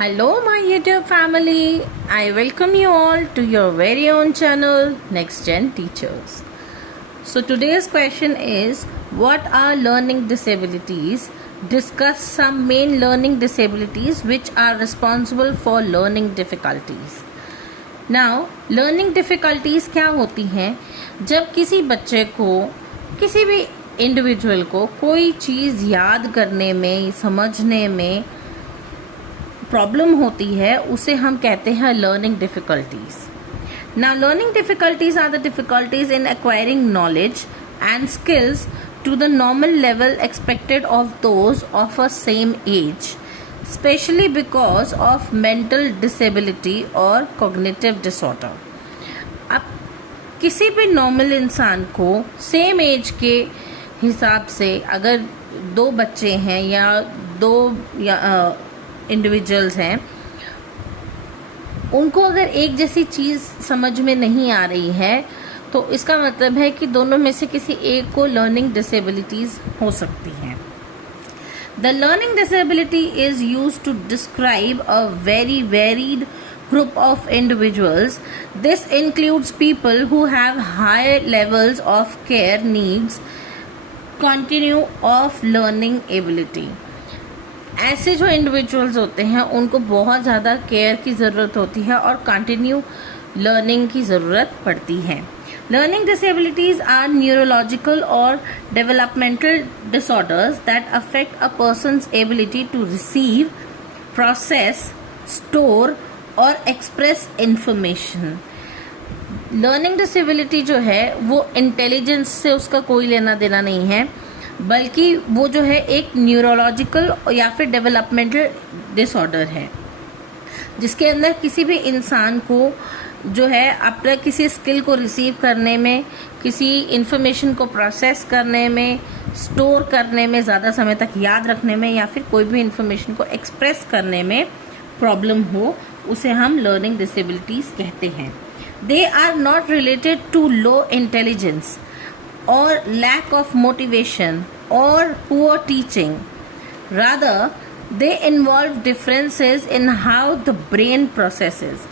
Hello, my YouTube family. I welcome you all to your very own channel, Next Gen Teachers. So, today's question is, what are learning disabilities? Discuss some main learning disabilities which are responsible for learning difficulties. Now, learning difficulties क्या होती हैं? जब किसी बच्चे को, किसी भी individual को कोई चीज़ याद करने में, समझने में प्रॉब्लम होती है, उसे हम कहते हैं learning difficulties. Now learning difficulties are the difficulties in acquiring knowledge and skills to the normal level expected of those of a same age, especially because of mental disability or cognitive disorder. अब किसी भी normal इंसान को same as के हिसाब से अगर दो बच्चे हैं या दो इंडिविजुअल्स हैं, उनको अगर एक जैसी चीज़ समझ में नहीं आ रही है तो इसका मतलब है कि दोनों में से किसी एक को लर्निंग डिसेबिलिटीज हो सकती हैं. The learning disability is used to describe a very varied group of individuals. This includes people who have higher levels of care needs, continue of learning ability. ऐसे जो इंडिविजुअल्स होते हैं उनको बहुत ज़्यादा केयर की ज़रूरत होती है और कंटिन्यू लर्निंग की ज़रूरत पड़ती है. Learning disabilities are neurological or developmental disorders that affect a person's ability to receive, process, store और express information. Learning disability जो है वो इंटेलिजेंस से उसका कोई लेना देना नहीं है, बल्कि वो जो है एक न्यूरोलॉजिकल या फिर डेवलपमेंटल डिसऑर्डर है, जिसके अंदर किसी भी इंसान को जो है अपना किसी स्किल को रिसीव करने में, किसी इंफॉर्मेशन को प्रोसेस करने में, स्टोर करने में, ज़्यादा समय तक याद रखने में या फिर कोई भी इंफॉर्मेशन को एक्सप्रेस करने में प्रॉब्लम हो, उसे हम लर्निंग डिसेबिलिटीज़ कहते हैं. They are not related to low intelligence और लैक ऑफ मोटिवेशन और poor teaching. Rather they involve differences in how the brain processes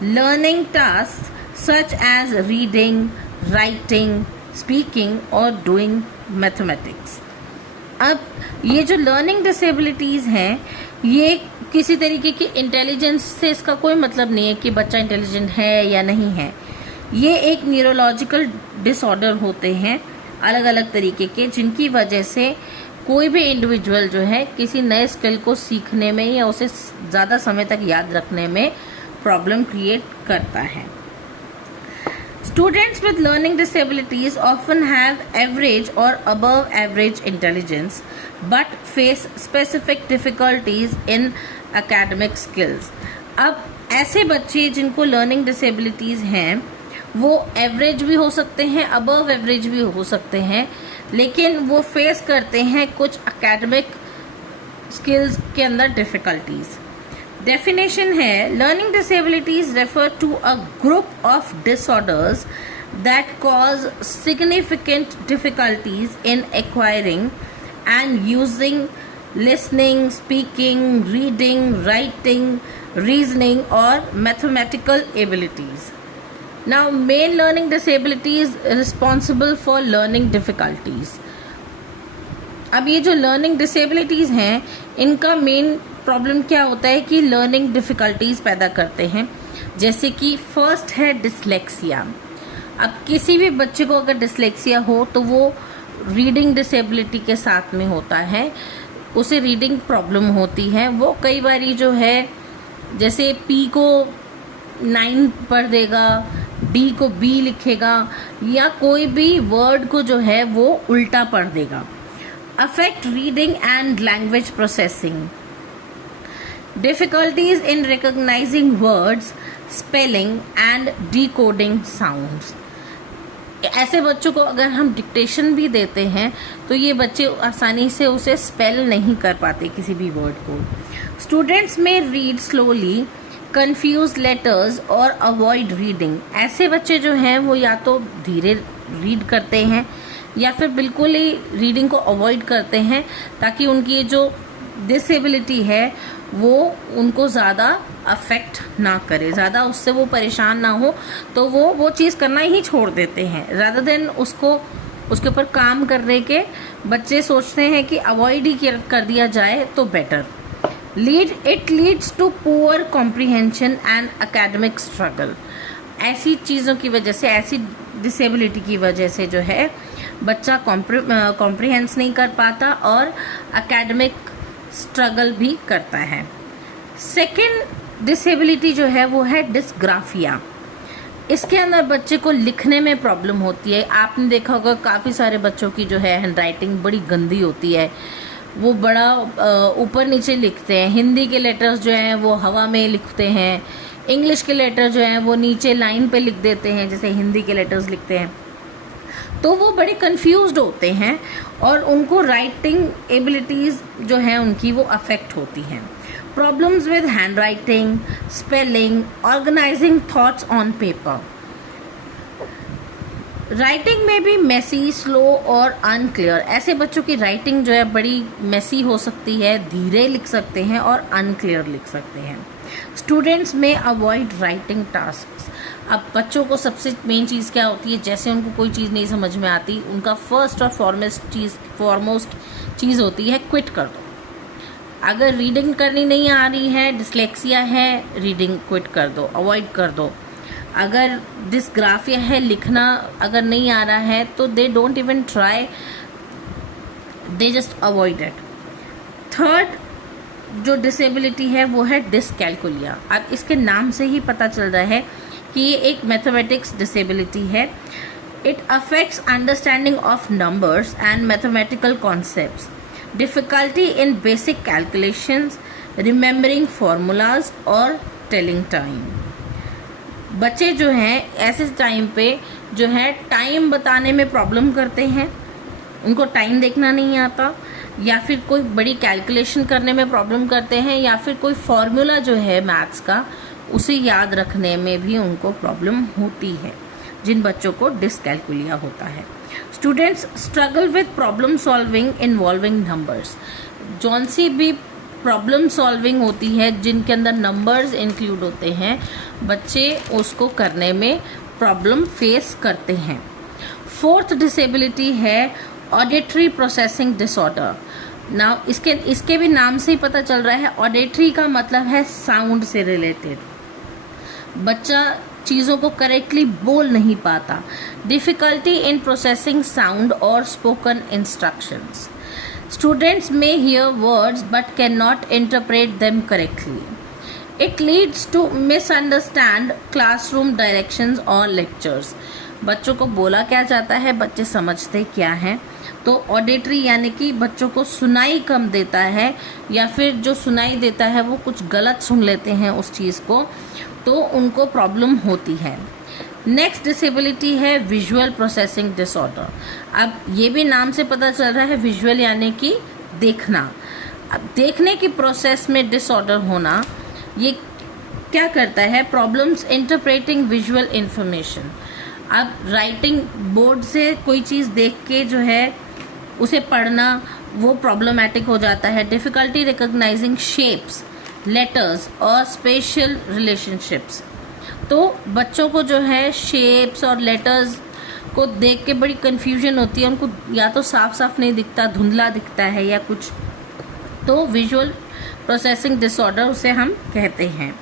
learning tasks such as reading, writing, speaking or doing mathematics. अब ये जो learning disabilities हैं, ये किसी तरीके की इंटेलिजेंस से इसका कोई मतलब नहीं है कि बच्चा इंटेलिजेंट है या नहीं है. ये एक न्यूरोलॉजिकल डिसऑर्डर होते हैं अलग अलग तरीके के, जिनकी वजह से कोई भी इंडिविजुअल जो है किसी नए स्किल को सीखने में या उसे ज़्यादा समय तक याद रखने में प्रॉब्लम क्रिएट करता है. Students with learning disabilities often have average और above average intelligence but face specific difficulties in academic skills. अब ऐसे बच्चे जिनको लर्निंग डिसेबिलिटीज हैं वो एवरेज भी हो सकते हैं, अबव एवरेज भी हो सकते हैं, लेकिन वो फेस करते हैं कुछ एकेडमिक स्किल्स के अंदर डिफिकल्टीज. डेफिनेशन है, learning disabilities refer to a group of disorders that cause significant difficulties in acquiring and using listening, speaking, reading, writing, reasoning और mathematical abilities. Now, main learning disabilities responsible for learning difficulties. अब ये जो learning disabilities हैं, इनका main problem क्या होता है कि learning difficulties पैदा करते हैं. जैसे कि फर्स्ट है डिसलेक्सिया. अब किसी भी बच्चे को अगर डिसलेक्सिया हो तो वो रीडिंग डिसेबिलिटी के साथ में होता है, उसे रीडिंग प्रॉब्लम होती है. वो कई बारी जो है जैसे पी को 9 पढ़ देगा, डी को बी लिखेगा, या कोई भी वर्ड को जो है वो उल्टा पढ़ देगा. Affect reading and language processing. Difficulties in recognising words, spelling and decoding sounds. ऐसे बच्चों को अगर हम डिक्टेशन भी देते हैं तो ये बच्चे आसानी से उसे स्पेल नहीं कर पाते किसी भी वर्ड को. स्टूडेंट्स में रीड स्लोली, कंफ्यूज लेटर्स और अवॉइड रीडिंग. ऐसे बच्चे जो हैं वो या तो धीरे रीड करते हैं या फिर बिल्कुल ही रीडिंग को अवॉइड करते हैं, ताकि उनकी जो डिसेबिलिटी है वो उनको ज़्यादा अफेक्ट ना करे, ज़्यादा उससे वो परेशान ना हो, तो वो चीज़ करना ही छोड़ देते हैं। रादर देन उसके ऊपर काम करने के बच्चे सोचते हैं कि अवॉइड ही कर दिया जाए तो better. It leads to poor comprehension and academic struggle. ऐसी चीज़ों की वजह से, ऐसी डिसेबिलिटी की वजह से जो है बच्चा कॉम्प्रिहेंस नहीं कर पाता और एकेडमिक स्ट्रगल भी करता है। सेकेंड डिसेबिलिटी जो है वो है डिस्ग्राफिया। इसके अंदर बच्चे को लिखने में प्रॉब्लम होती है। आपने देखा होगा काफ़ी सारे बच्चों की जो है हैंडराइटिंग बड़ी गंदी होती है, वो बड़ा ऊपर नीचे लिखते हैं। हिंदी के लेटर्स जो हैं वो हवा में लिखते हैं, इंग्लिश के लेटर जो हैं वो नीचे लाइन पे लिख देते हैं जैसे हिंदी के लेटर्स लिखते हैं। तो वो बड़े कंफ्यूज्ड होते हैं और उनको राइटिंग एबिलिटीज़ जो है उनकी वो अफेक्ट होती हैं। Problems with handwriting, spelling, organising thoughts on paper. Writing में भी मेसी, स्लो और अनक्लियर। ऐसे बच्चों की राइटिंग जो है बड़ी मेसी हो सकती है, धीरे लिख सकते हैं और अनक्लियर लिख सकते हैं। स्टूडेंट्स में अवॉइड राइटिंग टास्क्स। अब बच्चों को सबसे मेन चीज़ क्या होती है, जैसे उनको कोई चीज़ नहीं समझ में आती, उनका फर्स्ट और फॉरमोस्ट चीज़ होती है क्विट कर दो। अगर रीडिंग करनी नहीं आ रही है, डिस्लेक्सिया है, रीडिंग क्विट कर दो, अवॉइड कर दो। अगर डिस्ग्राफिया है, लिखना अगर नहीं आ रहा है तो they don't even try, they just avoid it. Third जो डिसेबिलिटी है वो है डिसकैल्कुलिया। अब इसके नाम से ही पता चल रहा है कि ये एक मैथमेटिक्स डिसेबिलिटी है। It affects understanding of numbers and mathematical concepts, difficulty in basic calculations, remembering formulas और टेलिंग टाइम। बच्चे जो हैं ऐसे टाइम पे जो है टाइम बताने में प्रॉब्लम करते हैं, उनको टाइम देखना नहीं आता, या फिर कोई बड़ी कैलकुलेशन करने में प्रॉब्लम करते हैं, या फिर कोई फॉर्मूला जो है मैथ्स का उसे याद रखने में भी उनको प्रॉब्लम होती है, जिन बच्चों को डिसकैल्कुलिया होता है। Students struggle with problem solving involving numbers. जौन सी भी प्रॉब्लम सॉल्विंग होती है जिनके अंदर नंबर्स इंक्लूड होते हैं, बच्चे उसको करने में प्रॉब्लम फेस करते हैं। फोर्थ डिसेबिलिटी है ऑडिटरी प्रोसेसिंग डिसऑर्डर। नाउ इसके भी नाम से ही पता चल रहा है, ऑडिटरी का मतलब है साउंड से रिलेटेड। बच्चा चीज़ों को करेक्टली बोल नहीं पाता। डिफिकल्टी इन प्रोसेसिंग साउंड और spoken instructions. Students may hear words but can not interpret them correctly. It leads to misunderstand classroom directions और लेक्चर्स। बच्चों को बोला क्या जाता है, बच्चे समझते क्या हैं। तो ऑडिटरी यानी कि बच्चों को सुनाई कम देता है, या फिर जो सुनाई देता है वो कुछ गलत सुन लेते हैं उस चीज़ को, तो उनको प्रॉब्लम होती है। नेक्स्ट डिसेबिलिटी है विजुअल प्रोसेसिंग डिसऑर्डर। अब ये भी नाम से पता चल रहा है, विजुअल यानी कि देखना। अब देखने की प्रोसेस में डिसऑर्डर होना, ये क्या करता है, प्रॉब्लम्स इंटरप्रेटिंग विजुअल इंफॉर्मेशन। अब राइटिंग बोर्ड से कोई चीज़ देख के जो है उसे पढ़ना वो प्रॉब्लमैटिक हो जाता है। डिफ़िकल्टी रिकॉग्नाइजिंग शेप्स, लेटर्स और स्पेशल रिलेशनशिप्स। तो बच्चों को जो है शेप्स और लेटर्स को देख के बड़ी कन्फ्यूजन होती है, उनको या तो साफ साफ नहीं दिखता, धुंधला दिखता है या कुछ, तो विजुअल प्रोसेसिंग डिसऑर्डर उसे हम कहते हैं।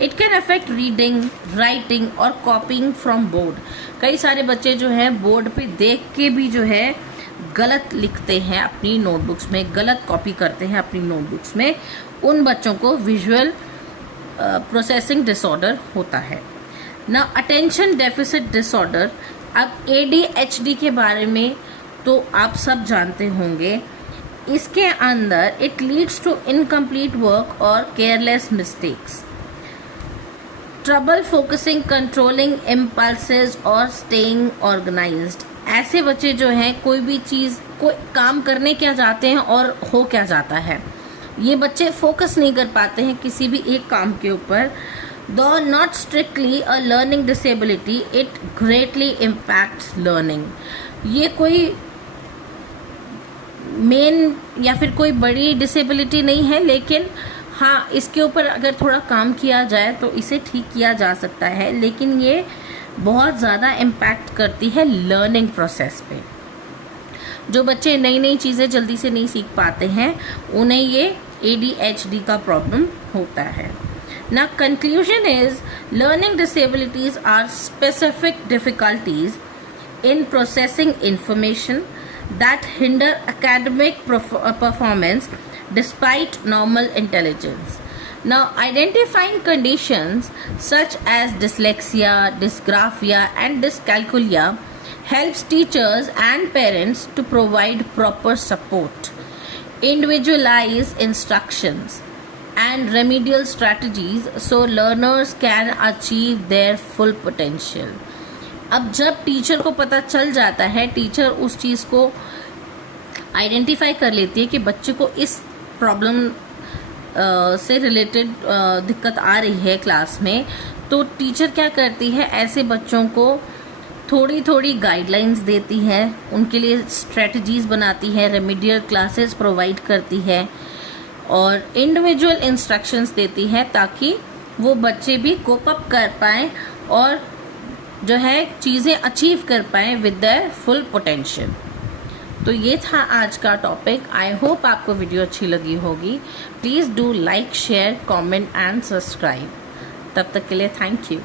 It can affect reading, writing और कॉपिंग फ्रॉम बोर्ड। कई सारे बच्चे जो है बोर्ड पे देख के भी जो है गलत लिखते हैं अपनी नोटबुक्स में, गलत कॉपी करते हैं अपनी नोटबुक्स में। उन बच्चों को विजुअल प्रोसेसिंग डिसऑर्डर होता है ना। Attention deficit disorder. अब ADHD के बारे में तो आप सब जानते होंगे। इसके अंदर it leads to incomplete work और careless mistakes, trouble focusing, controlling impulses और स्टेइंग ऑर्गेनाइज्ड। ऐसे बच्चे जो हैं कोई भी चीज़ कोई काम करने क्या जाते हैं और हो क्या जाता है, ये बच्चे फोकस नहीं कर पाते हैं किसी भी एक काम के ऊपर। दो not strictly a learning disability, it greatly impacts learning. ये कोई मेन या फिर कोई बड़ी डिसेबिलिटी नहीं है, लेकिन हाँ इसके ऊपर अगर थोड़ा काम किया जाए तो इसे ठीक किया जा सकता है। लेकिन ये बहुत ज़्यादा इम्पैक्ट करती है लर्निंग प्रोसेस पे। जो बच्चे नई नई चीज़ें जल्दी से नहीं सीख पाते हैं उन्हें ये ADHD का प्रॉब्लम होता है। Now conclusion is learning disabilities are specific difficulties in processing information that hinder academic performance despite normal intelligence. Now identifying conditions such as dyslexia, dysgraphia and dyscalculia helps teachers and parents to provide proper support, individualize instructions and remedial strategies so learners can achieve their full potential. अब जब teacher को पता चल जाता है, teacher उस चीज़ को identify कर लेती है कि बच्चे को इस प्रॉब्लम से रिलेटेड दिक्कत आ रही है क्लास में, तो टीचर क्या करती है, ऐसे बच्चों को थोड़ी थोड़ी गाइडलाइंस देती है, उनके लिए स्ट्रेटजीज बनाती है, रेमेडियल क्लासेस प्रोवाइड करती है और इंडिविजुअल इंस्ट्रक्शंस देती है ताकि वो बच्चे भी कोप अप कर पाएँ और जो है चीज़ें अचीव कर पाएँ विद देयर फुल पोटेंशियल। तो ये था आज का टॉपिक। आई होप आपको वीडियो अच्छी लगी होगी। Please do like, share, comment and subscribe. तब तक के लिए थैंक यू।